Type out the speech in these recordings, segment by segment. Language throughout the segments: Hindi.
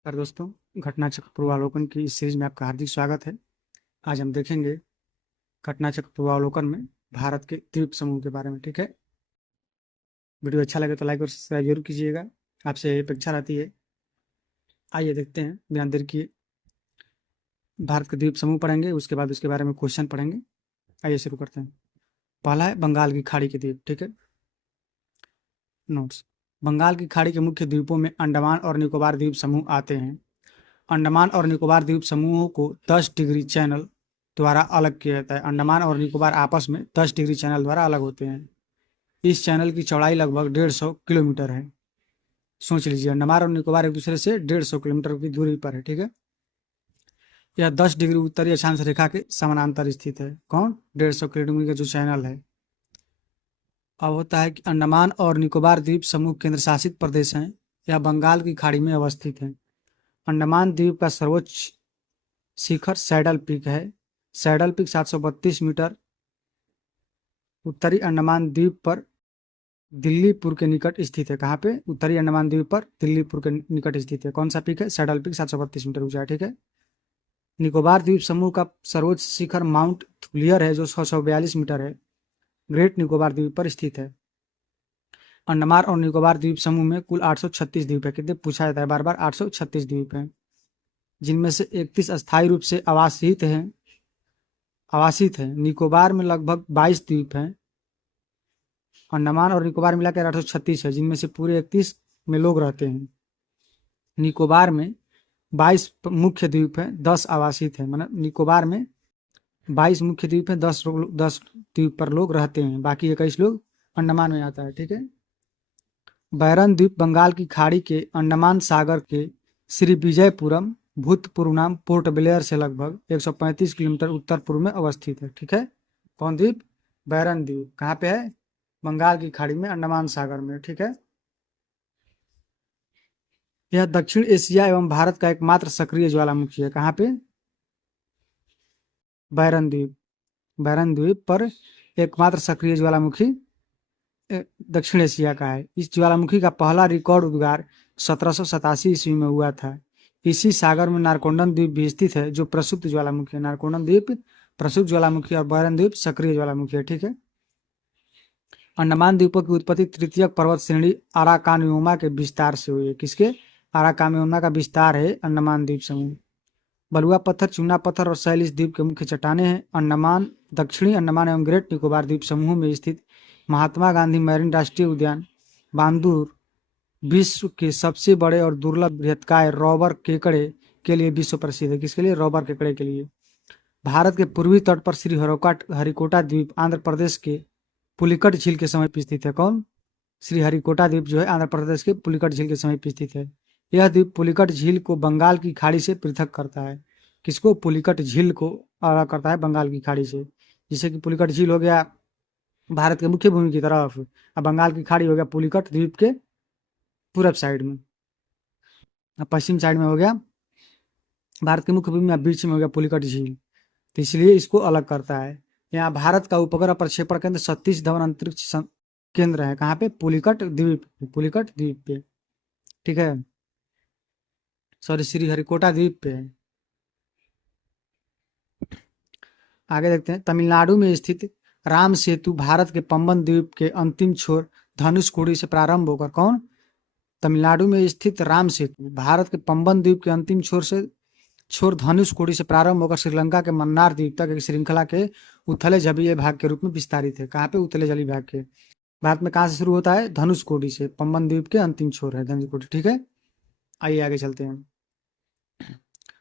नमस्कार दोस्तों, घटना चक्र पूर्वावलोकन की इस सीरीज में आपका हार्दिक स्वागत है। आज हम देखेंगे घटना चक्र पूर्वावलोकन में भारत के द्वीप समूह के बारे में। ठीक है, वीडियो अच्छा लगे तो लाइक और सब्सक्राइब जरूर कीजिएगा, आपसे यही अपेक्षा रहती है। आइए देखते हैं बिना देर किए, भारत के द्वीप समूह पढ़ेंगे, उसके बाद उसके बारे में क्वेश्चन पढ़ेंगे। आइए शुरू करते हैं। पहला है बंगाल की खाड़ी के द्वीप। ठीक है, नोट्स। बंगाल की खाड़ी के मुख्य द्वीपों में अंडमान और निकोबार द्वीप समूह आते हैं। अंडमान और निकोबार द्वीप समूहों को 10 डिग्री चैनल द्वारा अलग किया जाता है। अंडमान और निकोबार आपस में 10 डिग्री चैनल द्वारा अलग होते हैं। इस चैनल की चौड़ाई लगभग 150 किलोमीटर है। सोच लीजिए, अंडमान और निकोबार एक दूसरे से 150 किलोमीटर की दूरी पर है। ठीक है, यह 10 डिग्री उत्तरी अक्षांश रेखा के समानांतर स्थित है। कौन? 150 किलोमीटर का जो चैनल है। अब होता है कि अंडमान और निकोबार द्वीप समूह केंद्र शासित प्रदेश हैं। यह बंगाल की खाड़ी में अवस्थित है। अंडमान द्वीप का सर्वोच्च शिखर सैडल पीक है। सैडल पीक 732 मीटर उत्तरी अंडमान द्वीप पर दिल्लीपुर के निकट स्थित है। कहाँ पे? उत्तरी अंडमान द्वीप पर दिल्लीपुर के निकट स्थित है। कौन सा पीक है? सैडल पीक 732 मीटर ऊंचा है। ठीक है, निकोबार द्वीप समूह का सर्वोच्च शिखर माउंट थुलियर है, जो 642 मीटर है, ग्रेट निकोबार द्वीप पर स्थित है। अंडमान और निकोबार द्वीप समूह में कुल 836 द्वीप है। कितने पूछा जाता है बार बार? 836 द्वीप है, जिनमें से 31 अस्थायी रूप से आवासित है। निकोबार में लगभग 22 द्वीप हैं। अंडमान और निकोबार मिलाकर 836 है, जिनमें से पूरे 31 में लोग रहते हैं। निकोबार में 22 मुख्य द्वीप हैं, 10 आवासित हैं। मतलब निकोबार में 22 मुख्य द्वीप हैं, 10 द्वीप पर लोग रहते हैं, बाकी 21 लोग अंडमान में आता है। ठीक है, बैरन द्वीप बंगाल की खाड़ी के अंडमान सागर के श्री विजयपुरम भूतपूर्व नाम पोर्ट ब्लेयर से लगभग 135 किलोमीटर उत्तर पूर्व में अवस्थित है। ठीक है, कौन द्वीप? बैरन द्वीप। कहाँ पे है? बंगाल की खाड़ी में, अंडमान सागर में। ठीक है, यह दक्षिण एशिया एवं भारत का एकमात्र सक्रिय ज्वालामुखी है। कहाँ पे? बैरन द्वीप। बैरन द्वीप पर एकमात्र सक्रिय ज्वालामुखी दक्षिण एशिया का है। इस ज्वालामुखी का पहला रिकॉर्ड उद्गार 1787 ईस्वी में हुआ था। इसी सागर में नारकोंडम द्वीप भी स्थित है, जो प्रसुप्त ज्वालामुखी है। नारकोंडम द्वीप प्रसुप्त ज्वालामुखी और बैरन द्वीप सक्रिय ज्वालामुखी है। ठीक है, अंडमान द्वीपों की उत्पत्ति तृतीयक पर्वत श्रेणी अराकानयोमा के विस्तार से हुई है। किसके? अराकानयोमा का विस्तार है अंडमान द्वीप समूह। बलुआ पत्थर, चूना पत्थर और शैल इस द्वीप के मुख्य चट्टाने हैं। अंडमान, दक्षिणी अंडमान एवं ग्रेट निकोबार द्वीप समूह में स्थित महात्मा गांधी मैरीन राष्ट्रीय उद्यान बांदूर विश्व के सबसे बड़े और दुर्लभ बृहत्काय रॉबर केकड़े के लिए विश्व प्रसिद्ध है। किसके लिए? रॉबर केकड़े के लिए। भारत के पूर्वी तट पर श्री हरिकोटा द्वीप आंध्र प्रदेश के पुलिकट झील के समीप स्थित है। कौन? श्री हरिकोटा द्वीप जो है आंध्र प्रदेश के पुलिकट झील के समीप स्थित है। यह द्वीप पुलिकट झील को बंगाल की खाड़ी से पृथक करता है। किसको? पुलिकट झील को अलग करता है बंगाल की खाड़ी से। जैसे कि पुलिकट झील हो गया भारत के मुख्य भूमि की तरफ, और बंगाल की खाड़ी हो गया पुलिकट द्वीप के पूरब साइड में, पश्चिम साइड में हो गया भारत की मुख्य भूमि, बीच में हो गया पुलिकट झील। तो इसलिए इसको अलग करता है। यहाँ भारत का उपग्रह प्रक्षेपण केंद्र सतीश धवन अंतरिक्ष केंद्र है। कहाँ पे? पुलिकट द्वीप, पुलिकट द्वीप पे। ठीक है, सॉरी, श्री हरिकोटा द्वीप पे है। आगे देखते हैं। तमिलनाडु में स्थित राम सेतु भारत के पंबन द्वीप के अंतिम छोर धनुषकोडी से प्रारंभ होकर, कौन? तमिलनाडु में स्थित राम सेतु भारत के पंबन द्वीप के अंतिम छोर धनुषकोडी से प्रारंभ होकर श्रीलंका के मन्नार द्वीप तक एक श्रृंखला के उथले जलीय भाग के रूप में विस्तारित है। कहाँ पे? उथले जलीय भाग के। भारत में कहाँ से शुरू होता है? धनुषकोडी से। पंबन द्वीप के अंतिम छोर है धनुषकोडी। ठीक है, आइए आगे चलते हैं।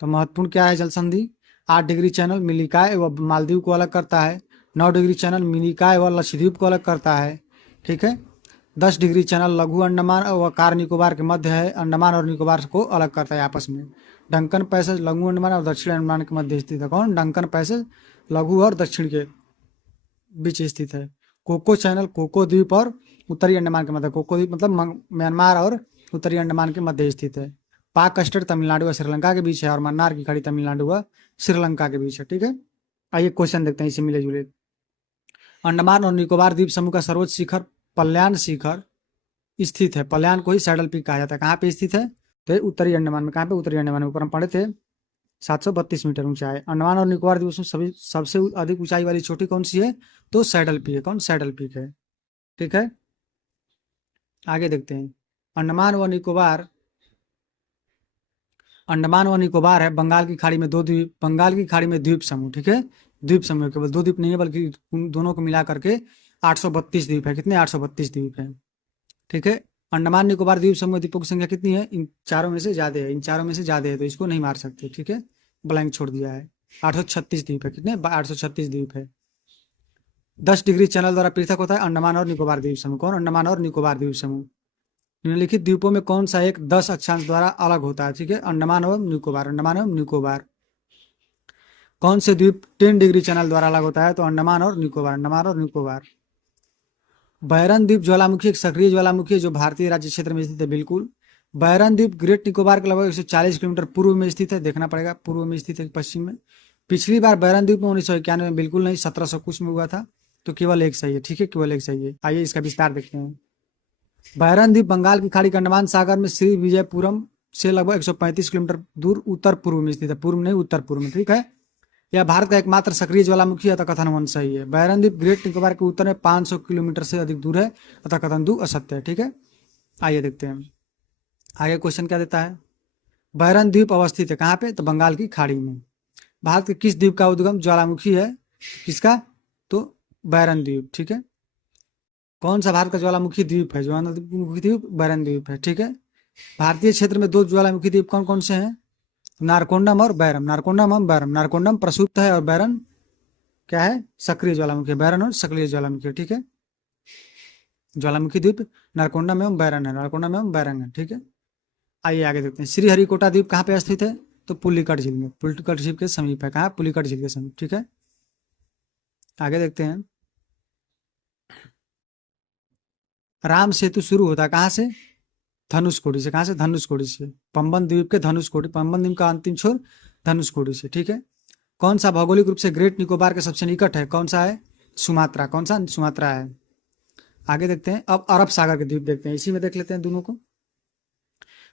तो महत्वपूर्ण क्या है जल संधि? 8 डिग्री चैनल मिलिकाय व मालदीव को अलग करता है। 9 डिग्री चैनल मिनिकाय व लक्षद्वीप को अलग करता है। ठीक है, 10 डिग्री चैनल लघु अंडमान व कार निकोबार के मध्य है। अंडमान और निकोबार को अलग करता है आपस में। डंकन पैसेज लघु अंडमान और दक्षिण अंडमान के मध्य स्थित है। कौन? डंकन पैसेज लघु और दक्षिण के बीच स्थित है। कोको चैनल कोको द्वीप और उत्तरी अंडमान के मध्य, कोको द्वीप मतलब म्यांमार और उत्तरी अंडमान के मध्य स्थित है। पाक कस्टर्ड तमिलनाडु व श्रीलंका के बीच है, और मन्नार की खाड़ी तमिलनाडु व श्रीलंका के बीच है। ठीक है, आइए क्वेश्चन देखते हैं इसे मिले जुले। अंडमान और निकोबार द्वीप समूह का सर्वोच्च शिखर पल्यान शिखर स्थित है। पल्यान को ही सैडल पीक कहा जाता है। कहाँ पे स्थित है? तो उत्तरी अंडमान में, कहाँ पे? उत्तरी अंडमान में। ऊपर हम पढ़े थे 732 मीटर ऊंचा है। अंडमान और निकोबार द्वीप में सभी सबसे अधिक ऊंचाई वाली चोटी कौन सी है? तो सैडल पीक है। कौन? सैडल पीक है। ठीक है, आगे देखते हैं। अंडमान व निकोबार, अंडमान व निकोबार है बंगाल की खाड़ी में दो द्वीप, बंगाल की खाड़ी में द्वीप समूह। ठीक है, द्वीप समूह, केवल दो द्वीप नहीं है बल्कि उन दोनों को मिला करके 832 द्वीप है। कितने? 832 द्वीप है। ठीक है, अंडमान निकोबार द्वीप समूह द्वीपों की संख्या कितनी है? इन चारों में से ज्यादा है, इन चारों में से ज्यादा है, तो इसको नहीं मार सकते। ठीक है, ब्लैंक छोड़ दिया है। 836 द्वीप है। कितने? 836 द्वीप है। 10 डिग्री चैनल द्वारा पृथक होता है अंडमान और निकोबार द्वीप समूह। कौन? अंडमान और निकोबार द्वीप समूह। निम्नलिखित द्वीपों में कौन सा एक 10 अक्षांश द्वारा अलग होता है? ठीक है, अंडमान एवं निकोबार, अंडमान एवं निकोबार। कौन से द्वीप 10 डिग्री चैनल द्वारा अलग होता है? तो अंडमान और निकोबार, अंडमान और निकोबार। बैरन द्वीप ज्वालामुखी एक सक्रिय ज्वालामुखी है जो भारतीय राज्य क्षेत्र में स्थित है। बिल्कुल, बैरन द्वीप ग्रेट निकोबार के लगभग 140 किलोमीटर पूर्व में स्थित है। देखना पड़ेगा, पूर्व में स्थित है कि पश्चिम में। पिछली बार बैरन द्वीप में 1991 में, बिल्कुल नहीं, 1700 कुछ में हुआ था। तो केवल एक सही है। ठीक है, केवल एक सही है। आइए इसका विस्तार देखते हैं। बैरन द्वीप बंगाल की खाड़ी के अंडमान सागर में श्री विजयपुरम से लगभग 135 किलोमीटर दूर उत्तर पूर्व में स्थित है। पूर्व नहीं, उत्तर पूर्व में। ठीक है, यह भारत का एकमात्र सक्रिय ज्वालामुखी है, अतः कथन वन सही है। बैरन द्वीप ग्रेट निकोबार के उत्तर में 500 किलोमीटर से अधिक दूर है, अतः कथन दो असत्य है। ठीक है, आइए देखते हैं आगे क्वेश्चन क्या देता है। बैरन द्वीप अवस्थित है कहाँ पे? तो बंगाल की खाड़ी में। भारत के किस द्वीप का उद्गम ज्वालामुखी है? किसका? तो बैरन द्वीप। ठीक है, कौन सा भारत का ज्वालामुखी द्वीप है? ज्वालामुखी द्वीप बैरन द्वीप है। ठीक है, भारतीय क्षेत्र में दो ज्वालामुखी द्वीप कौन कौन से हैं? नारकोंडम और बैरम। नारकोंडम और बैरम। नारकोंडम प्रसुप्त है और बैरन क्या है? सक्रिय ज्वालामुखी। बैरन और सक्रिय ज्वालामुखी। ठीक है, ज्वालामुखी द्वीप नारकोंडम एवं बैरन है, नारकोंडम एवं बैरन है। ठीक है, आइए आगे देखते हैं। श्रीहरिकोटा द्वीप कहाँ पे स्थित है? तो पुलिकट झील में, पुलिकट झील के समीप है। कहाँ? पुलिकट झील के समीप। ठीक है, आगे देखते हैं। राम सेतु शुरू होता है कहाँ से? धनुषकोडी से। कहाँ से? धनुषकोडी से। पंबन द्वीप के धनुषकोडी, पंबन द्वीप का अंतिम छोर धनुषकोडी से। ठीक है, कौन सा भौगोलिक रूप से ग्रेट निकोबार के सबसे निकट है? कौन सा है? सुमात्रा। कौन सा? सुमात्रा है। आगे देखते हैं। अब अरब सागर के द्वीप देखते हैं, इसी में देख लेते हैं दोनों को।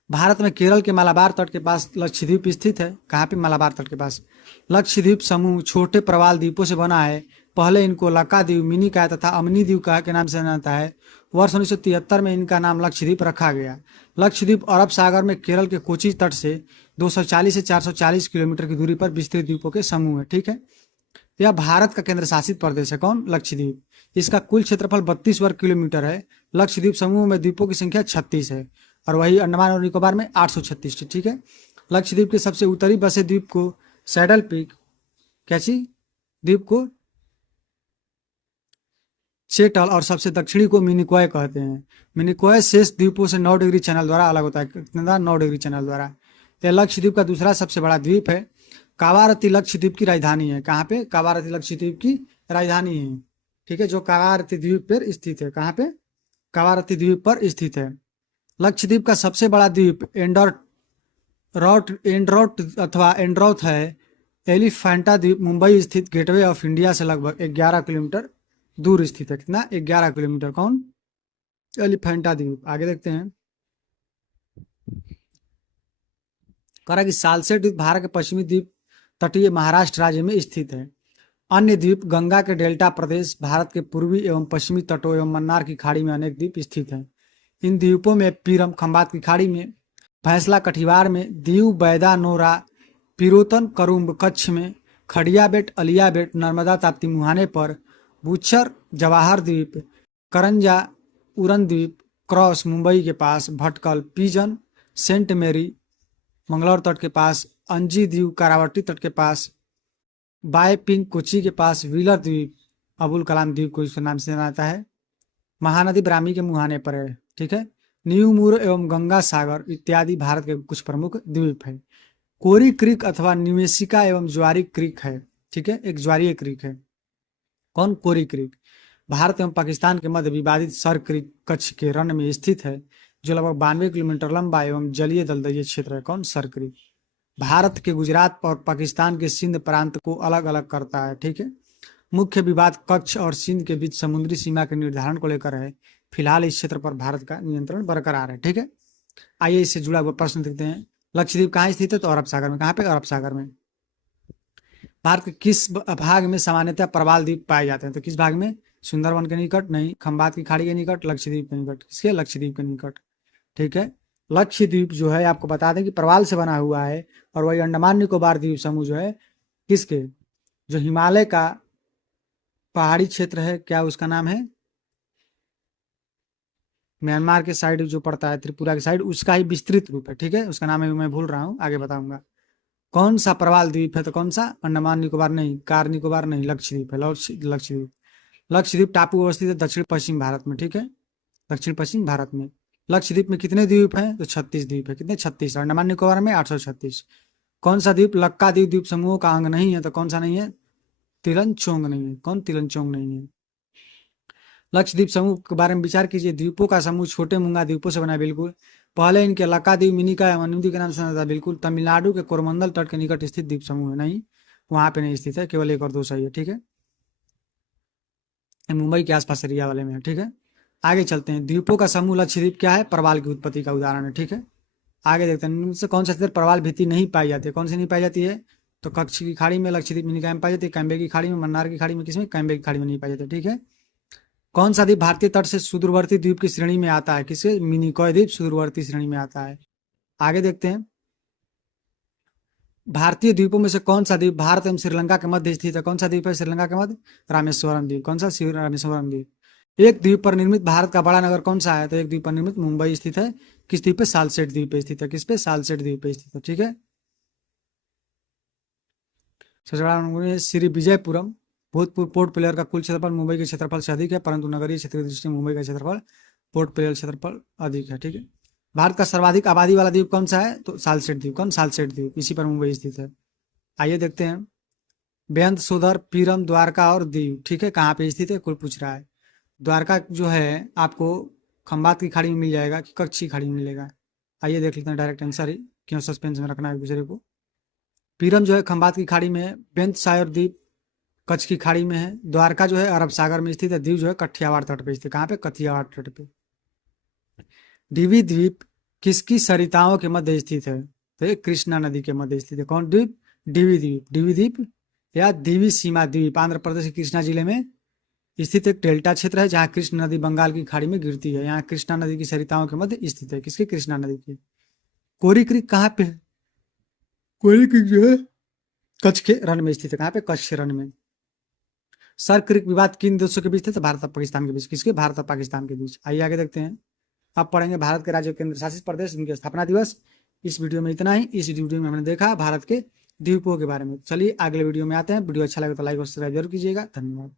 भारत में केरल के मालाबार तट के पास लक्षद्वीप स्थित है। कहाँ पे? मालाबार तट के पास। लक्षद्वीप समूह छोटे प्रवाल द्वीपों से बना है। पहले इनको लक्काद्वीप, मिनिकॉय तथा अमनी द्वीप के नाम से जाना जाता है। वर्ष 1973 में इनका नाम लक्षद्वीप रखा गया। लक्षद्वीप अरब सागर में केरल के कोची तट से 240 से 440 किलोमीटर की दूरी पर विस्तृत द्वीपों के समूह है। ठीक है, यह भारत का केंद्र शासित प्रदेश है। कौन? लक्षद्वीप। इसका कुल क्षेत्रफल 32 वर्ग किलोमीटर है। लक्षद्वीप समूह में द्वीपों की संख्या 36 है और वही अंडमान और निकोबार में 836। ठीक है, लक्षद्वीप के सबसे उत्तरी बसे द्वीप को सैडल पीक, कैसी द्वीप को चेटल, और सबसे दक्षिणी को मिनिकॉय कहते हैं। मिनिकॉय शेष द्वीपों से 9 डिग्री चैनल द्वारा अलग होता है। कितना? 9 डिग्री चैनल द्वारा। यह लक्षद्वीप का दूसरा सबसे बड़ा द्वीप है। कावारती लक्षद्वीप की राजधानी है। कहाँ पे? कावारती लक्षद्वीप की राजधानी है। ठीक है, जो कावारती द्वीप पर स्थित है। कहाँ पे? कावारती द्वीप पर स्थित है। लक्षद्वीप का सबसे बड़ा द्वीप एंड्रॉट अथवा एंड्रॉथ है। एलिफेंटा द्वीप मुंबई स्थित गेटवे ऑफ इंडिया से लगभग 11 किलोमीटर दूर स्थित है। कितना? 11 किलोमीटर। कौन? एलिफेंटा द्वीप। आगे देखते हैं। कह रहा है कि सालसेट द्वीप भारत के पश्चिमी द्वीप तटीय महाराष्ट्र राज्य में स्थित है। अन्य द्वीप गंगा के डेल्टा प्रदेश, भारत के पूर्वी एवं पश्चिमी तटों एवं मन्नार की खाड़ी में अनेक द्वीप स्थित हैं। इन द्वीपों में पीरम खंबात की खाड़ी में, फैसला कटिवार में, दीव बैदा नोरा, पिरोतन करुम्ब कच्छ में, खड़िया बेट, अलिया बेट, नर्मदा ताप्ती मुहाने पर, बुच्छर जवाहर द्वीप, करंजा उरन द्वीप, क्रॉस मुंबई के पास, भटकल, पीजन, सेंट मेरी मंगलौर तट के पास, अंजी द्वीप कारावटी तट के पास, बाय पिंक कोची के पास, व्हीलर द्वीप अबुल कलाम द्वीप को इसके नाम से जाना जाता है, महानदी ब्राह्मी के मुहाने पर है। ठीक है, न्यू मूर एवं गंगा सागर इत्यादि भारत के कुछ प्रमुख द्वीप है। कोरी क्रीक अथवा निवेशिका एवं ज्वारी क्रीक है। ठीक है, एक ज्वारीय क्रीक है। कौन? कोरी क्रीक। भारत एवं पाकिस्तान के मध्य विवादित सर क्रीक कच्छ के रण में स्थित है, जो लगभग 92 किलोमीटर लंबा एवं जलीय दलदलीय क्षेत्र है। कौन? Sir creek. भारत के गुजरात और पाकिस्तान के सिंध प्रांत को अलग अलग करता है। ठीक है, मुख्य विवाद कच्छ और सिंध के बीच समुद्री सीमा के निर्धारण को लेकर है। फिलहाल इस क्षेत्र पर भारत का नियंत्रण बरकरार है। ठीक है, आइए इससे जुड़ा हुआ प्रश्न देखते हैं। लक्षद्वीप कहाँ स्थित है? तो अरब सागर में। कहाँ पे? अरब सागर में। भारत के किस भाग में सामान्यतः प्रवाल द्वीप पाए जाते हैं? तो किस भाग में? सुंदरवन के निकट नहीं, खंबात की खाड़ी के निकट, लक्षद्वीप के निकट। किसके? लक्षद्वीप के निकट। ठीक है। लक्षद्वीप जो है आपको बता दें कि प्रवाल से बना हुआ है, और वही अंडमान निकोबार द्वीप समूह जो है किसके, जो हिमालय का पहाड़ी क्षेत्र है, क्या उसका नाम है, म्यांमार के साइड जो पड़ता है, त्रिपुरा के साइड, उसका ही विस्तृत रूप है। ठीक है, उसका नाम है, मैं भूल रहा हूँ, आगे बताऊंगा। कौन सा प्रवाल द्वीप है? तो कौन सा? अंडमान निकोबार नहीं, कार निकोबार नहीं, लक्षद्वीप है। लक्षद्वीप। लक्षद्वीप टापू अवस्थित है दक्षिण पश्चिम भारत में। ठीक है, दक्षिण पश्चिम भारत में। लक्षद्वीप में कितने द्वीप हैं? तो 36 द्वीप है। कितने? 36। अंडमान निकोबार में 836। कौन सा द्वीप लक्काद्वीप द्वीप समूह का अंग नहीं है? तो कौन सा नहीं है? तिलनचोंग नहीं है। कौन? तिलनचोंग नहीं है। लक्षद्वीप समूह के बारे में विचार कीजिए। द्वीपों का समूह छोटे मूंगा द्वीपों से बना है। बिल्कुल। पहले इनके लक्काद्वीप, मिनिका एवं मनुद्वीप के नाम से जाना था। बिल्कुल। तमिलनाडु के कोरमंडल तट के निकट स्थित द्वीप समूह है। नहीं, वहां पे नहीं स्थित है, केवल एक और दो सही है। ठीक है, मुंबई के आसपास एरिया वाले में है। ठीक है, आगे चलते हैं। द्वीपों का समूह लक्षद्वीप क्या है? प्रवाल की उत्पत्ति का उदाहरण है। ठीक है, आगे देखते हैं। इनमें से कौन सा क्षेत्र प्रवाल भित्ति नहीं पाई जाती है? कौन सी नहीं पाई जाती है? तो कच्छ की खाड़ी में, लक्षद्वीप मिनिकाय में पाई जाती है, कैम्बे की खाड़ी में, मन्नार की खाड़ी में, किसमें? कैम्बे की खाड़ी में नहीं पाई जाती। ठीक है। कौन सा द्वीप भारतीय तट से सुदूरवर्ती द्वीप की श्रेणी में आता है? किसके? मिनिकॉय द्वीप सुदूरवर्ती श्रेणी में आता है। आगे देखते हैं। भारतीय द्वीपों में से कौन सा द्वीप भारत एवं श्रीलंका के मध्य स्थित है? कौन सा द्वीप है श्रीलंका के मध्य? रामेश्वरम द्वीप। कौन सा? रामेश्वरम द्वीप। एक द्वीप पर निर्मित भारत का बड़ा नगर कौन सा है? तो एक द्वीप पर निर्मित मुंबई स्थित है। किस द्वीप पे? सालसेट द्वीप पे स्थित है। किस पे? सालसेट द्वीप पे स्थित है। ठीक है। सबसे बड़ा नगर है श्री विजयपुरम। भूतपूर्व पोर्ट प्लेयर का कुल क्षेत्रफल मुंबई के क्षेत्रफल से अधिक है, परंतु नगरीय क्षेत्र की दृष्टि से मुंबई का क्षेत्रफल पोर्ट प्लेयर क्षेत्रफल अधिक है। ठीक है। भारत का सर्वाधिक आबादी वाला द्वीप कौन सा है? तो सालसेट द्वीप। कौन? सालसेट द्वीप, इसी पर मुंबई स्थित है। आइए देखते हैं। बेअंत, सोदर, पीरम, द्वारका और दीव। ठीक है, कहाँ पे स्थित है? कुल पूछ रहा है। द्वारका जो है आपको खंबात की खाड़ी में मिल जाएगा कि कच्छ की खाड़ी में मिलेगा? आइए देख लेते हैं डायरेक्ट आंसर ही, क्यों सस्पेंस में रखना है एक दूसरे को। पीरम जो है खंबात की खाड़ी में है। बेंत सागर द्वीप कच्छ की खाड़ी में है। द्वारका जो है अरब सागर में स्थित है। दीव जो है कठियावाड़ तट पे स्थित। कहाँ पे? कठियावाड़ तट पे। डीवी द्वीप किसकी सरिताओं के मध्य स्थित है? तो ये कृष्णा नदी के मध्य स्थित है। कौन द्वीप? डीवी द्वीप। डीवी द्वीप या दीवी सीमा द्वीप आंध्र प्रदेश के कृष्णा जिले में स्थित एक डेल्टा क्षेत्र है, जहाँ कृष्ण नदी बंगाल की खाड़ी में गिरती है। यहाँ कृष्णा नदी की सरिताओं के मध्य स्थित है। किसकी? कृष्णा नदी की। कोरी क्रीक कहाँ पे है? कोरी क्रीक जो है कच्छ के रण में स्थित है। कहाँ पे? कच्छ रण में। सर क्रीक विवाद किन देशों के बीच थे? तो भारत और पाकिस्तान के बीच। किसके? भारत और पाकिस्तान के बीच। आइए आगे देखते हैं। अब पढ़ेंगे भारत के राज्य केंद्र शासित प्रदेश, इनके स्थापना दिवस। इस वीडियो में इतना ही। इस वीडियो में हमने देखा भारत के द्वीपों के बारे में। चलिए अगले वीडियो में आते हैं। वीडियो अच्छा लगे तो लाइक और सब्सक्राइब जरूर कीजिएगा। धन्यवाद।